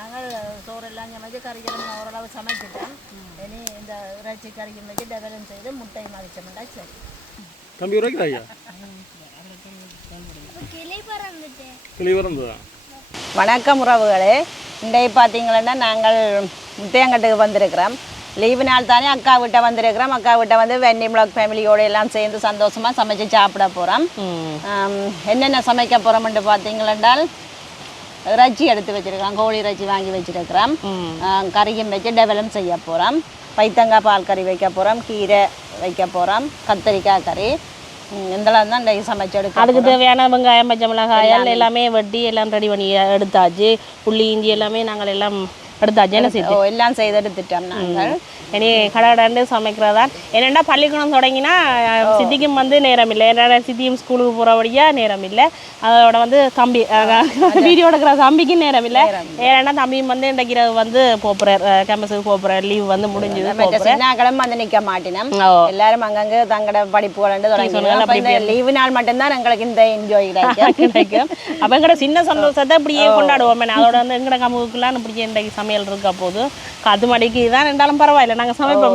நாங்கள் சோறெல்லாம் சமைச்சு கறிகளும் ஓரளவு சமைச்சிட்டோம். இனி இந்த இறைச்சி கறியும் வச்சு டெவலம் செய்து முட்டை மதிச்சோம்னா சரி. தம்பி உரைக்குதா ஐயா? வணக்கம் உறவுகளே. இன்றைக்கு பார்த்தீங்கன்னா நாங்கள் முத்தையங்கட்டுக்கு வந்திருக்கிறோம். லீவு நாள் தானே அக்கா வீட்டை வந்திருக்கிறோம். அக்கா வீட்டை வந்து வெண்ணி பிளாக் ஃபேமிலியோடு எல்லாம் சேர்ந்து சந்தோஷமாக சமைச்சு சாப்பிட போகிறோம். என்னென்ன சமைக்க போகிறோம்னு பார்த்தீங்களென்றால் இறைச்சி எடுத்து வச்சுருக்கிறோம். கோழி இறைச்சி வாங்கி வச்சுருக்கிறோம். கறியும் வச்சு டெவலம் செய்ய போகிறோம். பைத்தங்காய் பால் கறி வைக்க போகிறோம். கீரை வைக்க போகிறோம். கத்திரிக்காய் கறி இதெல்லாம் தான் இன்றைக்கு சமைச்சு எடுக்க. அதுக்கு தேவையான வெங்காயம் பச்சை மிளகாய் எல்லாமே வெட்டி எல்லாம் ரெடி பண்ணி எடுத்தாச்சு. புள்ளி இஞ்சி எல்லாமே நாங்கள் எல்லாம் எடுத்தாச்சு. என்ன செய்யும் எல்லாம் செய்து எடுத்துட்டோம் நாங்கள். இனி கடாண்டு சமைக்கிறதா. என்னென்னா பள்ளிக்கூடம் தொடங்கினா சித்திக்கும் வந்து நேரம் இல்லை. என்னென்னா சித்தியும் ஸ்கூலுக்கு போகிறபடியா நேரம் இல்லை. அதோட வந்து தம்பி வீடியோ எடுக்கிற தம்பிக்கும் நேரம் இல்லை. ஏன்னா தம்பியும் வந்து இன்றைக்கு வந்து போகிறார், கேம்பஸுக்கு போகிறார். லீவ் வந்து முடிஞ்சது. கிழமை வந்து நிற்க மாட்டினோம். எல்லாரும் அங்கங்கே தங்களோட படிப்பு வளர்ந்து தொடங்கி லீவு நாள் மட்டும்தான் எங்களுக்கு இந்த என்ஜாய் கிடைக்கும். அப்போ எங்கட சின்ன சந்தோஷத்தை இப்படியே கொண்டாடுவோம். அதோட வந்து எங்கட கமுக்குலாம் இப்படியே இன்றைக்கு சமையல் இருக்க போது அது மடிக்கு தான் ரெண்டாலும் பரவாயில்ல, நாங்கள் சமைப்போம்.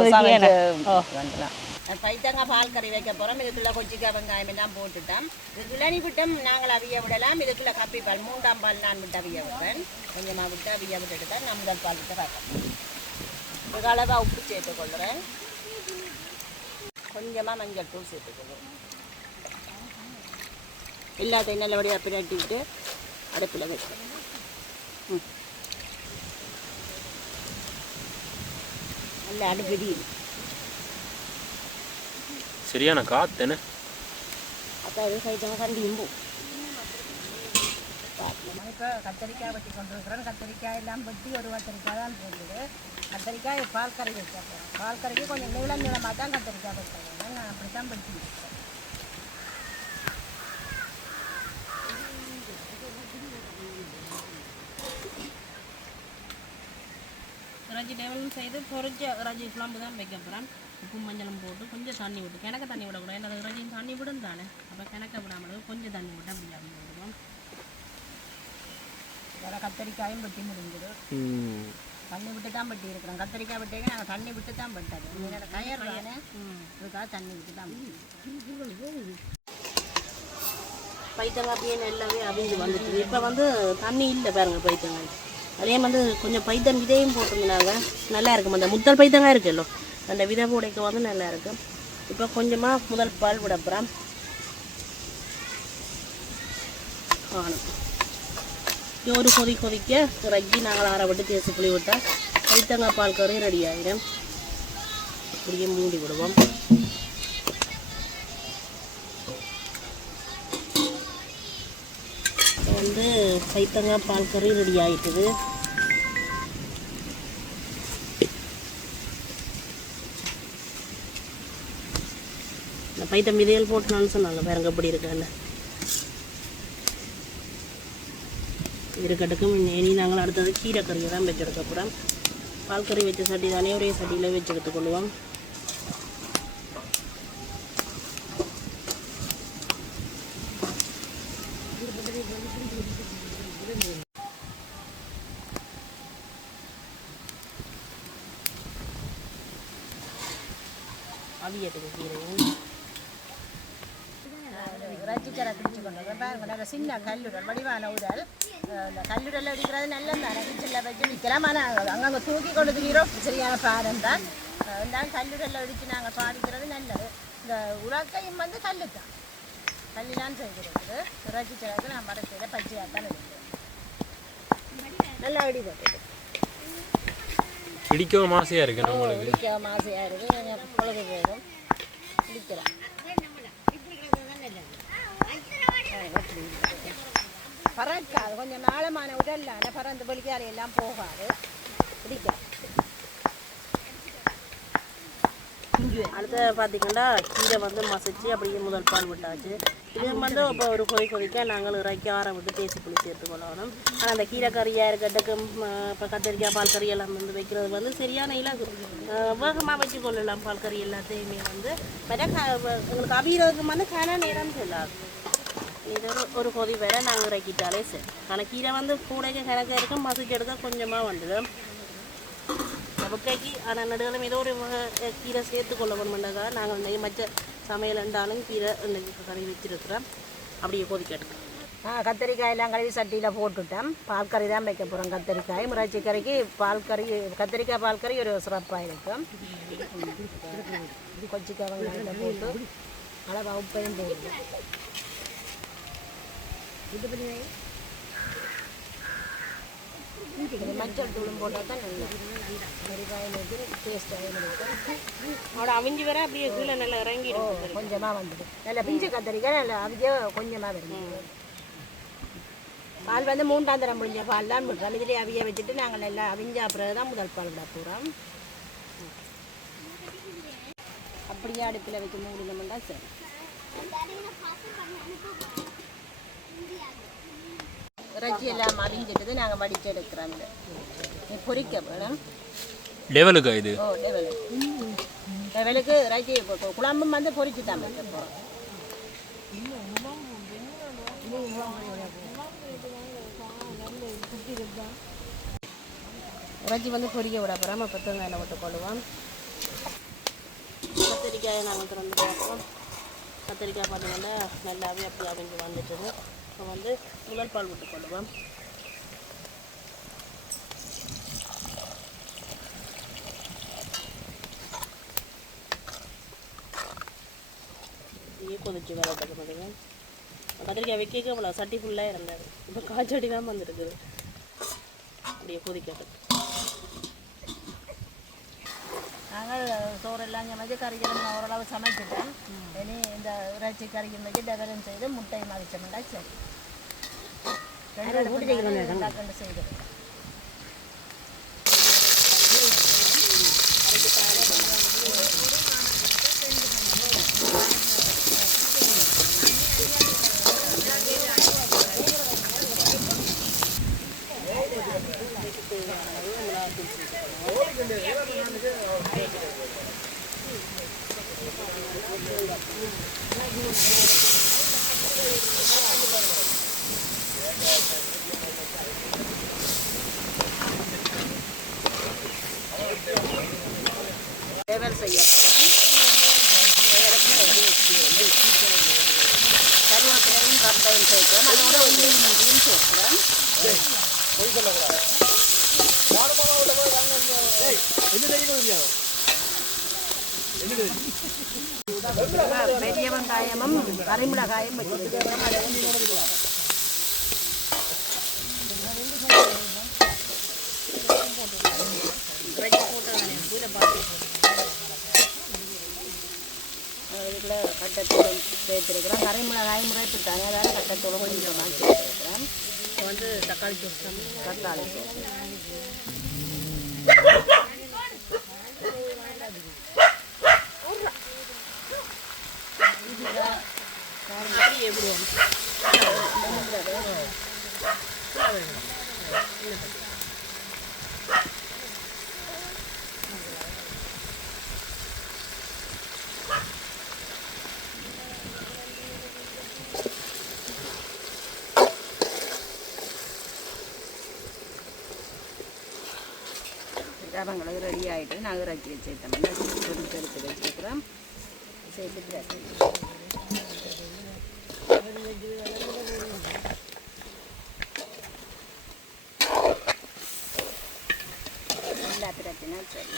பைத்தங்காய் பால் கறி வைக்க போகிறோம். இதுக்குள்ள கொச்சிக்காய் வெங்காயம் எல்லாம் போட்டுட்டோம். இதுக்குள்ள நீ விட்டம் நாங்கள் அவிய விடலாம். இதுக்குள்ள கப்பி பால் 3ஆம் பால் நான் விட்டு அவிய விடுறேன். கொஞ்சமாக விட்டு அவிய விட்டுட்டு தான் நான் முதல் பால் விட்டு வைப்பேன். ஒரு அளவாக உப்பு சேர்த்துக்கொள்கிறேன். கொஞ்சமாக மஞ்சள் தூள் சேர்த்துக்கொள்கிறேன். எல்லாத்தையும் நல்லபடியாக பிரட்டிட்டு அடுப்பில் வைக்கிறேன். நல்ல அடுப்படி சரியான காத்துன்னு அப்போ அது சைத்தமாக கண்டியும் போ. இப்போ கத்திரிக்காய் வெட்டி கொண்டிருக்கிறேன். கத்திரிக்காய் எல்லாம் வெட்டி ஒரு கத்திரிக்காய் தான் போடுது. கத்திரிக்காய் பால் கறி வைக்க போகிறேன். பால் கறிக்கு கொஞ்சம் நீளமாக தான் கத்திரிக்காய் வைக்கிறேன். நான் அப்படி தான் வெட்டி வைக்கிறேன். இறைச்சி டெவலம் செய்து பொறிச்ச இறைச்சி குழம்பு தான் வைக்க போகிறேன். உப்பு மஞ்சளும் போட்டு கொஞ்சம் தண்ணி விட்டு கிணக்க தண்ணி விடக்கூடாது. என்னது இறைச்சியும் தண்ணி விடும் தானே. அப்போ கிணக்க விடாமல் கொஞ்சம் தண்ணி விட்டு அப்படி அப்படி விடுவோம். வேறு கத்திரிக்காயும் வெட்டி முடிஞ்சிடு. தண்ணி விட்டு தான் வெட்டி இருக்கிறோம். கத்திரிக்காய் வெட்டிங்க நாங்கள் தண்ணி விட்டு தான் வெட்டது. என்னோட கயர் தானே இதுக்காக தண்ணி விட்டு தான். பைத்தங்காய் அப்படியே நல்லாவே அவிஞ்சு வந்துட்டு இப்போ வந்து தண்ணி இல்லை பாருங்க. பைத்தங்காய் அதே வந்து கொஞ்சம் பைத்தன் விதையும் போட்டிருந்தாங்க. நல்லா இருக்கும். அந்த முத்தல் பைத்தங்காய் இருக்குல்ல, அந்த விதை உடைக்க வந்து நல்லா இருக்கும். இப்போ கொஞ்சமாக முதல் பால் விட போகிறோம். ஒரு கொதிக்க இறக்கி நாங்கள் ஆற விட்டு தேசி புளி விட்டால் பைத்தங்காய் பால் கறி ரெடி ஆகிடும். இப்படியே மூடி விடுவோம். வந்து பைத்தங்காய் பால் கறி ரெடி ஆகிட்டுது. இந்த பைத்தம் விதைகள் போட்டுனான்னு சொன்னாங்க. வேறங்க எப்படி இருக்காங்க இருக்கட்டுக்கும். இனி நாங்கள் அடுத்தது கீரை கறியை தான் வச்சு எடுக்க போகிறோம். பால் கறி வச்ச சட்டி தானே ஒரே சட்டியில் வச்சு எடுத்துக்கொள்வோம். அவியத்துக்கு கீரையும் இறைச்சி சரை பிடிச்சி கொண்டு பாருங்க. நல்ல சின்ன கல்லுடல் வடிவான உடல். இந்த கல்லுடல் அடிக்கிறது நல்லது தானே. கிச்சனில் வச்சு விற்கலாம். ஆனால் அங்கங்கே தூக்கி கொண்டு தூக்கிறோம். சரியான பாரம் தான். எல்லாம் கல்லுடல் அடித்து நாங்கள் பாதிக்கிறது நல்லது. இந்த உலக்கையும் வந்து கல்லு தான். கல்லிலான்னு செய்கிறது. இறைச்சி சரைக்கு நான் மரத்தில் பச்சையாக தான் எடுக்கிறேன். நல்லா வெடி போட்டு பிடிக்கவும் ஆசையாக இருக்கு. நம்மளுக்கு பிடிக்கவும் ஆசையாக இருக்குது. கொஞ்சம் பொழுது போகும் பிடிக்கலாம். பறக்காது. கொஞ்சம் ஆழமான உடல்ல பறந்து பொலிக்காரி எல்லாம் போகாது. பிடிக்கலாம். அடுத்த பார்த்திங்கன்னா கீரை வந்து மசிச்சு அப்படியே முதல் பால் விட்டாச்சு. இது வந்து இப்போ ஒரு கொதிக்க நாங்கள் இறக்கி ஆற விட்டு தேசி புளி சேர்த்துக்கொள்ளணும். ஆனால் அந்த கீரை கறியாக இருக்கட்டும், இப்போ கத்திரிக்காய் பால் கறி எல்லாம் வந்து வைக்கிறது வந்து சரியான இலகு. வேகமாக வச்சு கொள்ளலாம். பால் கறி எல்லாத்தையுமே வந்து எங்களுக்கு அவியறதுக்கு வந்து கன நேரம் செல்லாது. இது ஒரு கொதி வேற நாங்கள் இறக்கிட்டாலே சரி. ஆனால் கீரை வந்து கூடைக்கு கணக்காக இருக்கும், மசிச்சு எடுத்தால் கொஞ்சமாக வந்துடும் முட்டைக்கு. ஆனால் நடுகளும் ஏதோ ஒரு கீரை சேர்த்துக்கொள்ள வேணுமெண்டாக்கா நாங்கள் இன்றைக்கி மற்ற சமையல் இருந்தாலும் கீரை இன்றைக்கி கறி வச்சுருக்குறோம். அப்படியே கொதிக்கட்டும். கத்திரிக்காயெல்லாம் கழுவி சட்டியில் போட்டுட்டேன். பால் கறி தான் வைக்க போகிறோம். கத்திரிக்காய் இறைச்சி கறிக்கு பால் கறி, கத்திரிக்காய் பால் கறி ஒரு சிறப்பாக இருக்கும். கொச்சிக்காய் வெங்காயத்தை போட்டு அளவாக உப்பையும் போடுது. இது பண்ணி மஞ்சள் தூளும் போட்டால் தான் நல்லா கறிக்காயும் வச்சு டேஸ்ட்டாக இருக்கும். அவட அவிஞ்சி வர அப்படியே கீழே நல்லா இறங்கிடும். கொஞ்சமாக வந்துடும். நல்லா பிஞ்சு கத்திரிக்காய் நல்லா அவிஞ்ச கொஞ்சமாக வரும். பால் வந்து 3ஆம் தரம் முடிஞ்ச பால் தான் விடுறோம். இதிலே அவிய வச்சுட்டு நாங்கள் நல்லா அவிஞ்ச அப்புறம் தான் முதல் பால் விட போகிறோம். அப்படியே அடுப்பில் வச்சு மூடினோம்னா சரி. இறைச்சி எல்லாம் அவிஞ்சிட்டு நாங்கள் வடிச்சு எடுக்கிறோம். இதை பொரிக்க வேணும். லெவலுக்கா இது? ஓ லெவலுக்கு இறைச்சி குழம்பும் வந்து பொரிச்சு தான் வைக்க போகிறோம். இறைச்சி வந்து பொரிக்க விட போகிறோம். அப்போ தேங்காயில் விட்டு கொள்ளுவோம். கத்திரிக்காயை நாங்கள் திறந்து பார்ப்போம். கத்திரிக்காய் பார்த்தீங்கன்னா நல்லாவே அப்படி அவிஞ்சு வந்துட்டுது. இப்போ வந்து முதல் பால் விட்டு கொள்ளுவோம். இங்கே கொதிச்சு வர பார்த்துங்க. கத்திரிக்காய் வைக்க அவ்வளோ சட்டி ஃபுல்லாக இருந்தது. இப்போ காய்ச்சடி தான் வந்துருக்குது. அப்படியே கொதிக்கட்டும். நாங்கள் சோறெல்லாம் சமைச்சு கறிகளும் ஓரளவு சமைச்சிட்டோம். இனி இந்த இறைச்சி கறியும் வச்சு டெவலம் செய்து முட்டையும் மதிச்சோம்னா சரி. ரெண்டு செய்து டெவல் செய்ய கருவேப்பிலையும் கப்பையும் சேர்க்கிறோம். அதோட மீன் சேர்க்கிறோம். பெரிய வெங்காயமும் கறிமிளகாயும் வச்சுருக்கோம். இதுக்குள்ள கட்டத்தூள் சேர்த்துருக்குறோம். கறிமிளகாயும் முறைப்பிட்டாங்க. அதாவது கட்டத்தூள் கொஞ்சமாக சேர்த்துருக்குறேன். இப்போ வந்து தக்காளி சோஸ், தக்காளி சோஸ் எப்படி அவங்களுக்கு ரெடி ஆகிட்டு நாங்கள் இறக்கி வச்சுட்டோம்னா பொரிச்சு எடுத்து வச்சுருக்கிறோம். சேர்த்துட்டு எல்லா பிரச்சனை சரி.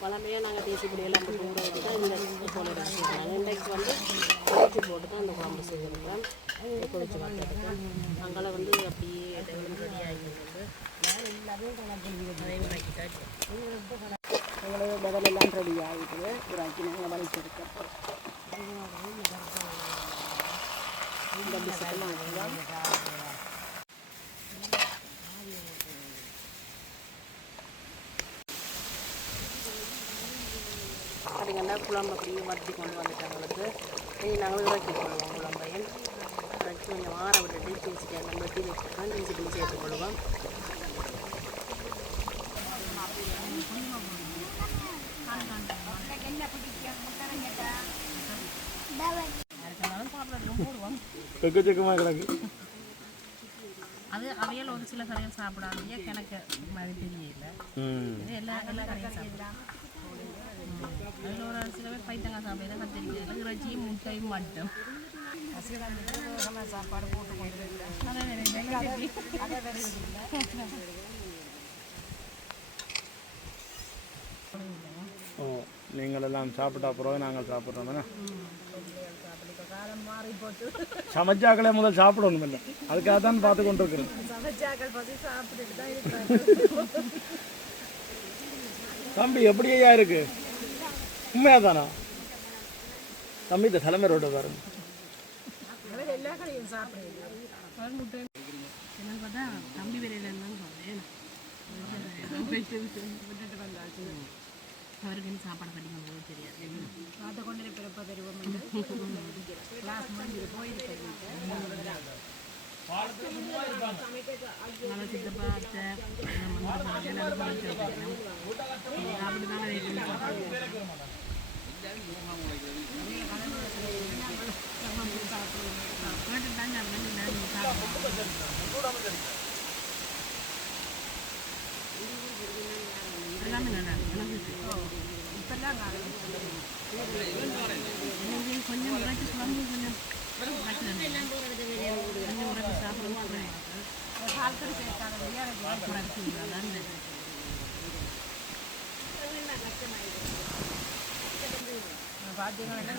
பழமையாக நாங்கள் தேசிப்படியெல்லாம் போட்டு ஊற வச்சு தான் இந்த போல வச்சுருக்காங்க. இன்றைக்கு வந்து கொதிச்சு போட்டு தான் இந்த குழம்பு செய்திருக்கேன். கொதிச்சு வச்சுருக்கேன். அங்கே வந்து அப்படியே டெவலப் ரெடி ஆகிட்டு அதையும் ஆக்கிட்டாச்சு. எங்களுக்கு டெவல் எல்லாம் ரெடி ஆகிட்டு உராக்கி நாங்கள் வலிச்சிருக்கோம். இந்த பிஸ்கட் மாற்றலாம். பார்த்தீங்கன்னா குழம்பு அப்படியே வட்டி கொண்டு வந்துட்டாங்க எங்களுக்கு. இனி நாங்களும் இறக்கி கொள்வோம் குழம்பையும். இறக்கி கொஞ்சம் ஆற விட்டுட்டு பேசிட்டு நம்ம வெட்டி வச்சுருக்கோம் பேசிட்டு சேர்த்துக்கொள்வோம். எக்கச்சக்கமாக கிடக்கு. அது அவையில் ஒரு சில கடையில் சாப்பிடாதீங்க கிணக்கு மாதிரி தெரியல. இது எல்லா கடையும் சாப்பிடலாம். அதில் ஒரு சில பேர் பைத்தங்காய் சாப்பிட கத்திரிக்காய் இறைச்சியும் முட்டையும் மட்டும் சாப்பாடு போட்டு ஓ, நீங்கள் எல்லாம் சாப்பிட்டா பிறகு நாங்கள் சாப்பிட்றோம். சமைச்சாக்களே முதல் சாப்பிடணும் இல்லை, அதுக்காக தான் பார்த்து கொண்டு இருக்கிறேன். தம்பி எப்படியா இருக்கு? உண்மையா தானா தம்பி? இந்த தலைமை ரோட்டை பாருங்க. தம்பி வரையில அவருக்கு சாப்பாடு கட்டிங்க போது தெரியாது. அதை கொண்டு பிறப்ப தருவோம் கிளாஸ் முடிஞ்சு போயிருக்கேன். சித்தப்பா அத்தை அப்படிதான் கொஞ்சம் உரைச்சி குழம்பு கொஞ்சம் பார்த்தீங்கன்னா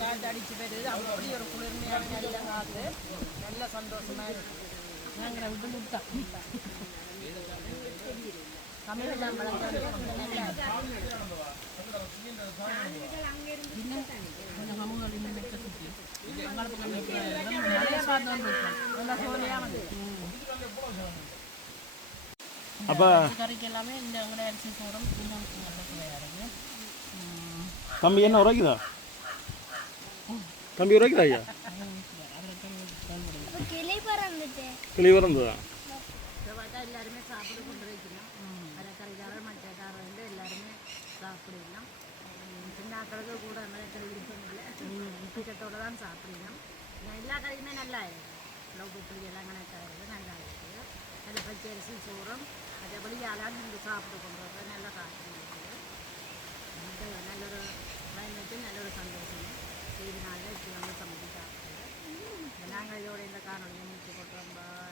காற்று அடிச்சு வருது. அப்படி ஒரு குளிர்மையான நல்ல காற்று, நல்ல சந்தோஷமா இருக்கு. நாங்கள் விட்டு முட்டா தமிழெல்லாம் வளர்க்குறது கொஞ்சம் சமூகம் அப்போ கறிக்கு எல்லாமே இந்த எங்கட அரிசி போகிறோம். இன்னும் நல்ல சுவையாக இருக்குது. தம்பி என்ன உரைக்குதா? தம்பி உரைக்குதா ஐயா? கிளி பறந்துதா? எல்லாருமே சாப்பிட கொண்டு வைக்கணும். மரக்கறிக்காரர் மற்றக்காரர் வந்து எல்லாருமே சாப்பிடலாம். சின்னாக்களுக்கு கூட மரக்கறி விருப்பம் இல்லை, உப்புச்சட்டோடு தான் சாப்பிடணும். எல்லா கறியுமே நல்லா இருக்குது. உப்பு எல்லாம் கணக்காகிறது நல்லா இருக்குது. நல்ல பச்சரிசி சோறும் மற்றபடி யாராலும் இங்கே சாப்பிட்டு கொண்டு வர நல்லா காற்று இருக்குது. நல்லொரு கிளைமேட்டு, நல்லொரு சந்தோஷம். செய்தி நாளில் இப்படி வந்து சமைச்சு சாப்பிடுறது. நாங்கள் இதோட இந்த காணொலியை முடிச்சு கொண்டு வந்தோம்.